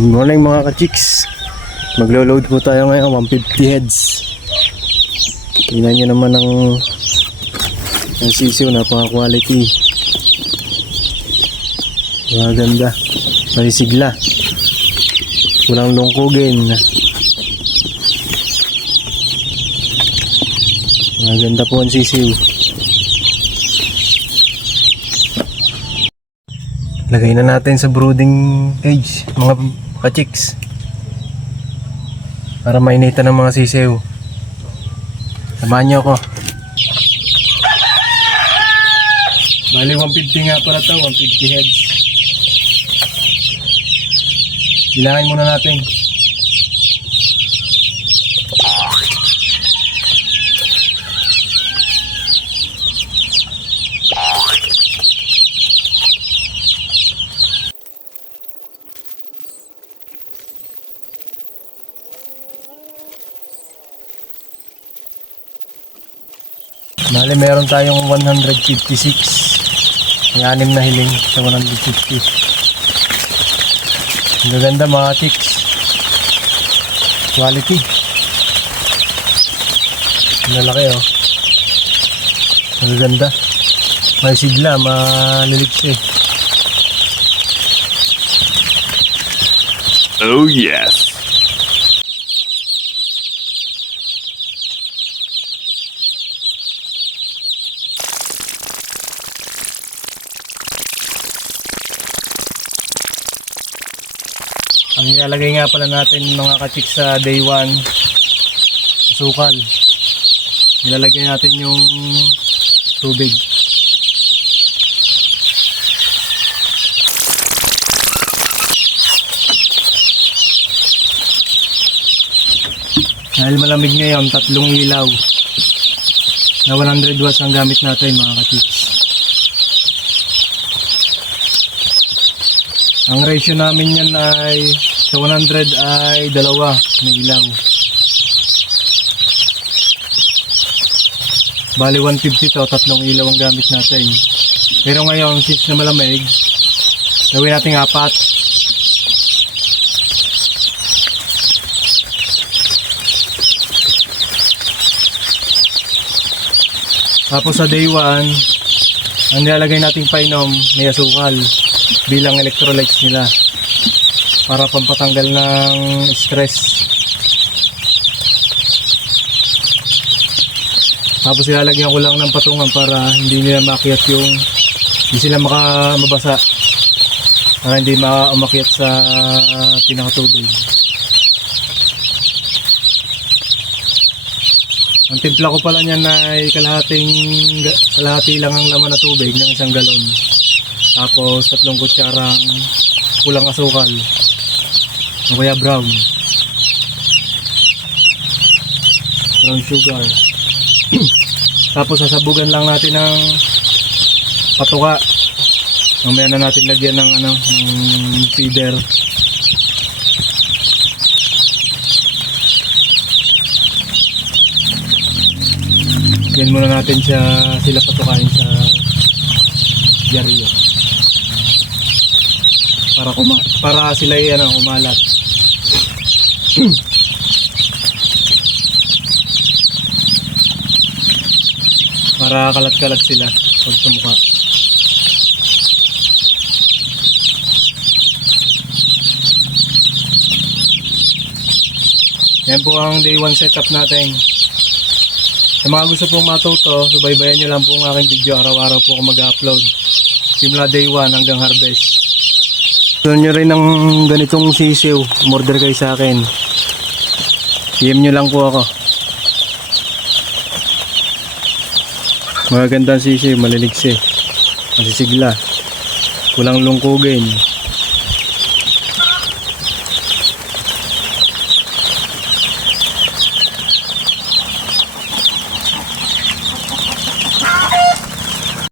Good morning mga ka-chicks. Maglo-load po tayo ngayon, 150 heads. Tingnan nyo naman ang sisiw, napaka-quality. Maganda. Malisigla. Walang lungkugin. Maganda po ang sisiw. Lagay na natin sa brooding cage mga ka-chicks para mainitan ng mga sisiw. Samahan nyo ako. Bali 150 nga pala to, 150 heads. Bilangin muna natin. Bale, meron tayong 156. May 6 na hiling sa 150. Ang ganda mga chicks. Quality. Ang lalaki oh. Ang ganda. May sigla, maliliksi. Oh yes. Ang ilalagay nga pala natin mga ka-chicks sa day 1, asukal. Ilalagay natin yung tubig. Dahil malamig ngayon, 3 ilaw na 100 watts ang gamit natin mga ka-chicks. Ang ratio namin yan ay sa 100 ay 2 na ilaw. Bali 150 to, 3 ilaw ang gamit natin. Pero ngayon, since na malamig, gawin natin 4. Tapos sa day 1, ang nilalagay nating painom may asukal bilang electrolytes nila para pampatanggal ng stress. Tapos ilalagyan ko lang ng patungan para hindi nila makiat hindi sila mabasa, para hindi umakyat sa pinakatubig. Ang timpla ko pala niyan ay kalahati lang ang laman na tubig ng 1 galon. Tapos 3 kutsarang pulang asukal o kaya brown sugar. Tapos sasabugan lang natin ng patuka. Mamaya na natin lagyan ng ng feeder. Yan muna natin sila patukain sa diaryo. Para sila umalat. Para kalat-kalat sila pag sumuka. Yan po ang day 1 setup natin. Sa mga gusto pong matuto, subaybayan nyo lang po ang aking video. Araw-araw po ako mag-upload. Simula day 1 hanggang harvest. Gusto nyo rin ng ganitong sisiw, umorder kayo sa akin. PM nyo lang po ako. Magagandang sisiw, maliliksi, masisigla, walang lungkugin.